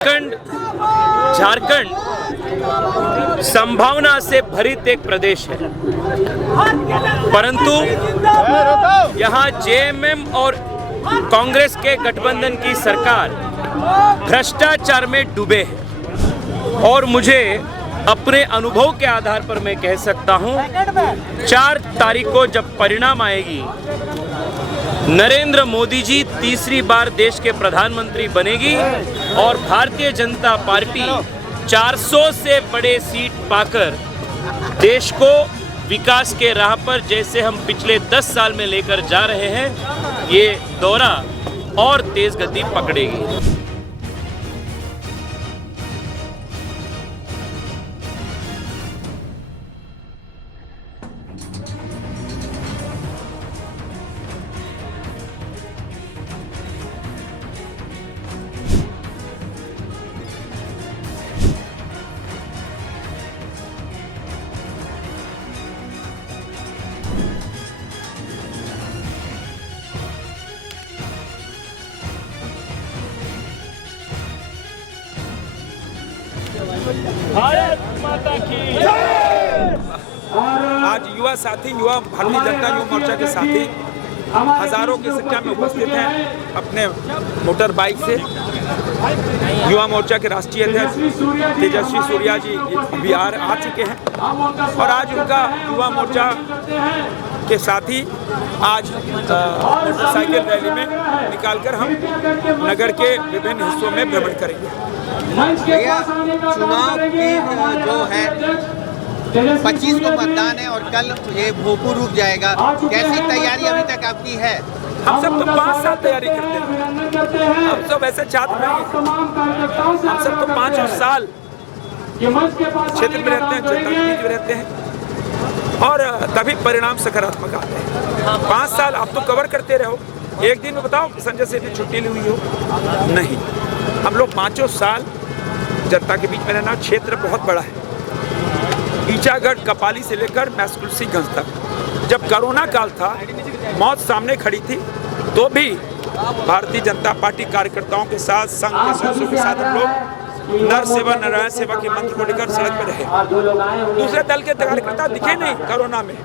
झारखंड संभावना से भरित एक प्रदेश है, परंतु यहाँ जेएमएम और कांग्रेस के गठबंधन की सरकार भ्रष्टाचार में डूबे है। और मुझे अपने अनुभव के आधार पर मैं कह सकता हूँ, 4 तारीख को जब परिणाम आएगी, नरेंद्र मोदी जी तीसरी बार देश के प्रधानमंत्री बनेगी और भारतीय जनता पार्टी 400 से बड़े सीट पाकर देश को विकास के राह पर, जैसे हम पिछले 10 साल में लेकर जा रहे हैं, ये दौरा और तेज गति पकड़ेगी। भारत माता की जय। आज युवा साथी, युवा भारतीय जनता युवा मोर्चा के साथी हजारों की संख्या में उपस्थित हैं अपने मोटर बाइक से। युवा मोर्चा के राष्ट्रीय अध्यक्ष तेजस्वी सूर्या जी अभी आ चुके हैं और आज उनका युवा मोर्चा के साथी आज मोटरसाइकिल रैली में निकालकर हम नगर के विभिन्न हिस्सों में भ्रमण करेंगे। चुनाव की जो है 25 को मतदान है और कल ये भोपाल रुक जाएगा, कैसी तैयारी अभी तक आपकी है? हम सब तो 5 साल तैयारी करते हैं, हम सब ऐसे छात्र नहीं, हम सब तो 5 साल क्षेत्र में रहते हैं, जनता के बीच में रहते हैं और तभी परिणाम सकारात्मक आते हैं। 5 साल आप तो कवर करते रहो, एक दिन में बताओ संजय सेठ ने छुट्टी ली हुई हो? नहीं, हम लोग 5 साल जनता के बीच में रहना। क्षेत्र बहुत बड़ा है, ईचागढ़ कपाली से लेकर मैसकुलसीगंज तक। जब कोरोना काल था, मौत सामने खड़ी थी, तो भी भारतीय जनता पार्टी कार्यकर्ताओं के साथ, संघ के सदस्यों के साथ हम लोग नर सेवा नारायण सेवा के मंत्र को लेकर सड़क पर रहे। दूसरे दल के कार्यकर्ता दिखे नहीं कोरोना में।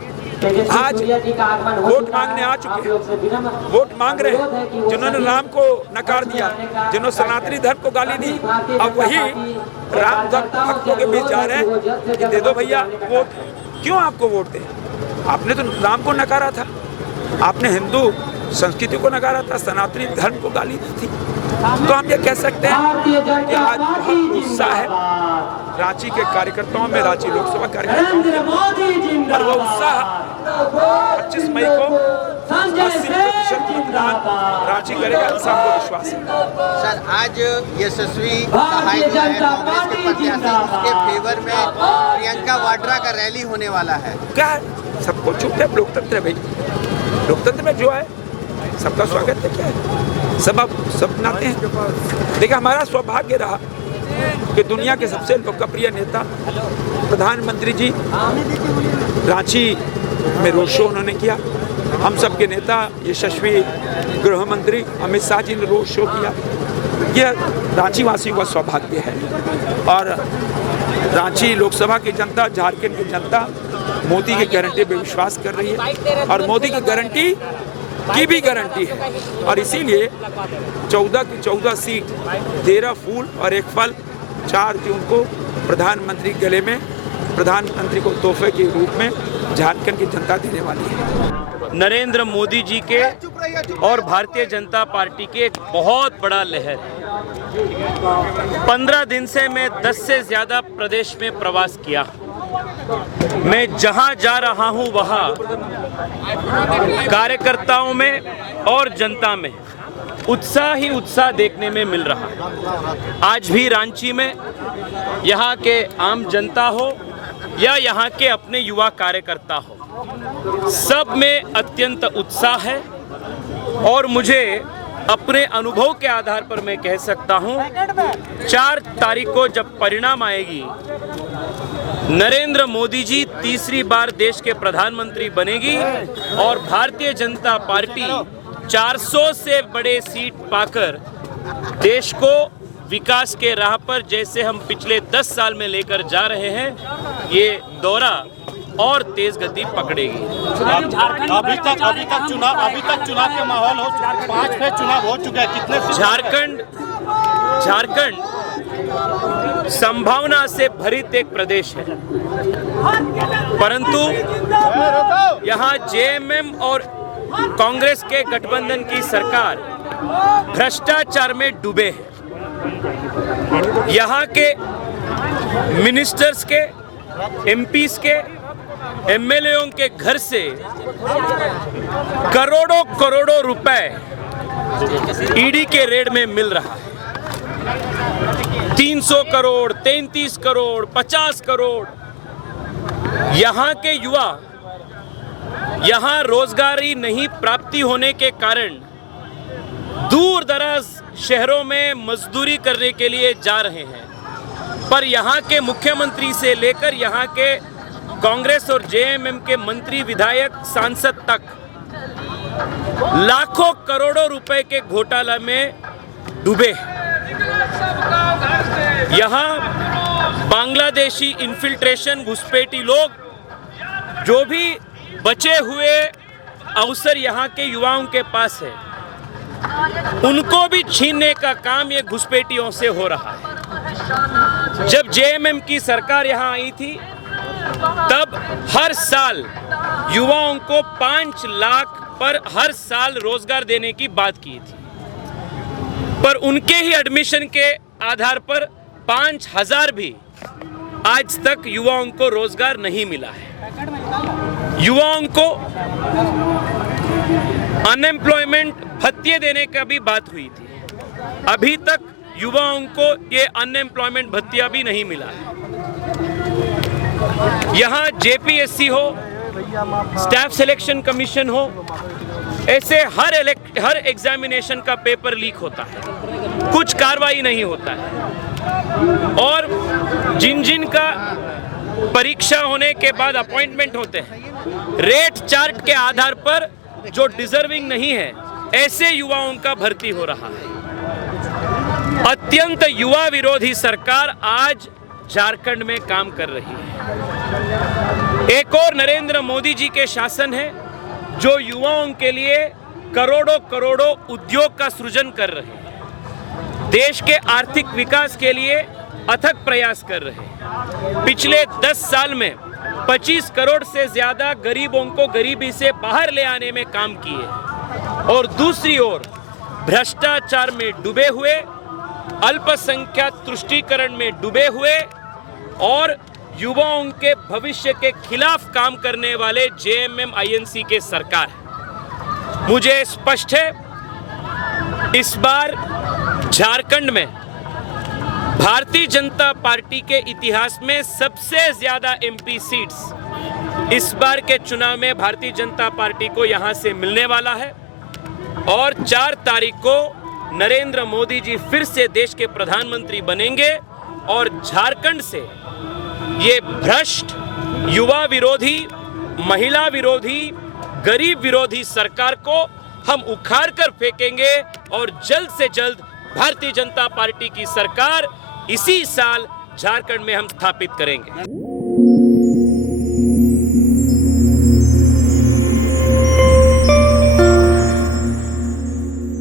आज वोट मांगने आ चुके हैं, वोट मांग रहे हैं। जिन्होंने राम को नकार दिया, जिन्होंने सनातनी धर्म को गाली दी, अब वही राम भक्तों के बीच जा रहे हैं कि दे दो भैया वोट। क्यों आपको वोट दें? आपने तो राम को नकारा था, आपने हिंदू संस्कृति को नकारा था, सनातनी धर्म को गाली दी थी। तो हम ये कह सकते हैं कि आज बहुत उत्साह है रांची के कार्यकर्ताओं में, रांची लोकसभा कार्यकर्ताओं में, और वो उत्साह 25 मई को 80% मतदान रांची करेगा, ऐसा हमको विश्वास है। सर, आज यशस्वी सहाय जो है कांग्रेस के प्रत्याशी, उसके फेवर में प्रियंका वाड्रा का रैली होने वाला है। क्या है, सबको चुप है, लोकतंत्र है भाई। लोकतंत्र में जो है सबका स्वागत है। क्या है, सब अपनाते हैं। देखिए, हमारा सौभाग्य रहा कि दुनिया के सबसे लोकप्रिय नेता प्रधानमंत्री जी रांची में रोड शो उन्होंने किया। हम सब के नेता यशस्वी गृह मंत्री अमित शाह जी ने रोड शो किया। यह रांची वासियों का सौभाग्य है और रांची लोकसभा की जनता, झारखंड की जनता मोदी की गारंटी पे विश्वास कर रही है और मोदी की गारंटी की भी गारंटी है। और इसीलिए 14 की 14 सीट, 13 फूल और 1 फल 4 जून को प्रधानमंत्री गले में, प्रधानमंत्री को तोहफे के रूप में झारखंड की जनता देने वाली है। नरेंद्र मोदी जी के और भारतीय जनता पार्टी के एक बहुत बड़ा लहर है। 15 दिन से मैं 10 से ज़्यादा प्रदेश में प्रवास किया। मैं जहां जा रहा हूं वहां कार्यकर्ताओं में और जनता में उत्साह ही उत्साह देखने में मिल रहा। आज भी रांची में यहाँ के आम जनता हो या यहाँ के अपने युवा कार्यकर्ता हो, सब में अत्यंत उत्साह है। और मुझे अपने अनुभव के आधार पर मैं कह सकता हूँ, 4 तारीख को जब परिणाम आएगी, नरेंद्र मोदी जी तीसरी बार देश के प्रधानमंत्री बनेगी और भारतीय जनता पार्टी 400 से बड़े सीट पाकर देश को विकास के राह पर जैसे हम पिछले 10 साल में लेकर जा रहे हैं, ये दौरा और तेज गति पकड़ेगी। अभी तक चुनाव के माहौल हो, 5 फेज चुनाव हो चुका है, कितने झारखंड संभावना से भरित एक प्रदेश है, परंतु यहाँ जेएमएम और कांग्रेस के गठबंधन की सरकार भ्रष्टाचार में डूबे है। यहाँ के मिनिस्टर्स के, एमपीस के, एमएलएओं के घर से करोड़ों करोड़ों रुपए ईडी के रेड में मिल रहा है। 300 करोड़, 33 करोड़, 50 करोड़। यहाँ के युवा यहाँ रोजगारी नहीं प्राप्ति होने के कारण दूर दराज शहरों में मजदूरी करने के लिए जा रहे हैं, पर यहाँ के मुख्यमंत्री से लेकर यहाँ के कांग्रेस और जेएमएम के मंत्री, विधायक, सांसद तक लाखों करोड़ों रुपए के घोटाला में डूबे। यहाँ बांग्लादेशी इन्फिल्ट्रेशन घुसपैठी लोग, जो भी बचे हुए अवसर यहाँ के युवाओं के पास है, उनको भी छीनने का काम ये घुसपैठियों से हो रहा है। जब जेएमएम की सरकार यहाँ आई थी, तब हर साल युवाओं को 5 लाख पर हर साल रोजगार देने की बात की थी, पर उनके ही एडमिशन के आधार पर 5000 भी आज तक युवाओं को रोजगार नहीं मिला है। युवाओं को अनएम्प्लॉयमेंट भत्ते देने का भी बात हुई थी, अभी तक युवाओं को ये अनएम्प्लॉयमेंट भत्ता भी नहीं मिला है। यहाँ जेपीएससी हो, स्टाफ सिलेक्शन कमीशन हो, ऐसे हर एग्जामिनेशन का पेपर लीक होता है, कुछ कार्रवाई नहीं होता है, और जिन का परीक्षा होने के बाद अपॉइंटमेंट होते हैं, रेट चार्ट के आधार पर जो डिजर्विंग नहीं है, ऐसे युवाओं का भर्ती हो रहा है। अत्यंत युवा विरोधी सरकार आज झारखंड में काम कर रही है। एक और नरेंद्र मोदी जी के शासन है, जो युवाओं के लिए करोड़ों करोड़ों उद्योग का सृजन कर रहे हैं, देश के आर्थिक विकास के लिए अथक प्रयास कर रहे हैं। पिछले 10 साल में 25 करोड़ से ज्यादा गरीबों को गरीबी से बाहर ले आने में काम किए, और दूसरी ओर भ्रष्टाचार में डूबे हुए, अल्पसंख्यक तुष्टीकरण में डूबे हुए और युवाओं के भविष्य के खिलाफ काम करने वाले जेएमएम आईएनसी के सरकार है। मुझे स्पष्ट है, इस बार झारखंड में भारतीय जनता पार्टी के इतिहास में सबसे ज्यादा एमपी सीट्स इस बार के चुनाव में भारतीय जनता पार्टी को यहां से मिलने वाला है, और 4 तारीख को नरेंद्र मोदी जी फिर से देश के प्रधानमंत्री बनेंगे, और झारखंड से ये भ्रष्ट, युवा विरोधी, महिला विरोधी, गरीब विरोधी सरकार को हम उखाड़ कर फेंकेंगे, और जल्द से जल्द भारतीय जनता पार्टी की सरकार इसी साल झारखंड में हम स्थापित करेंगे।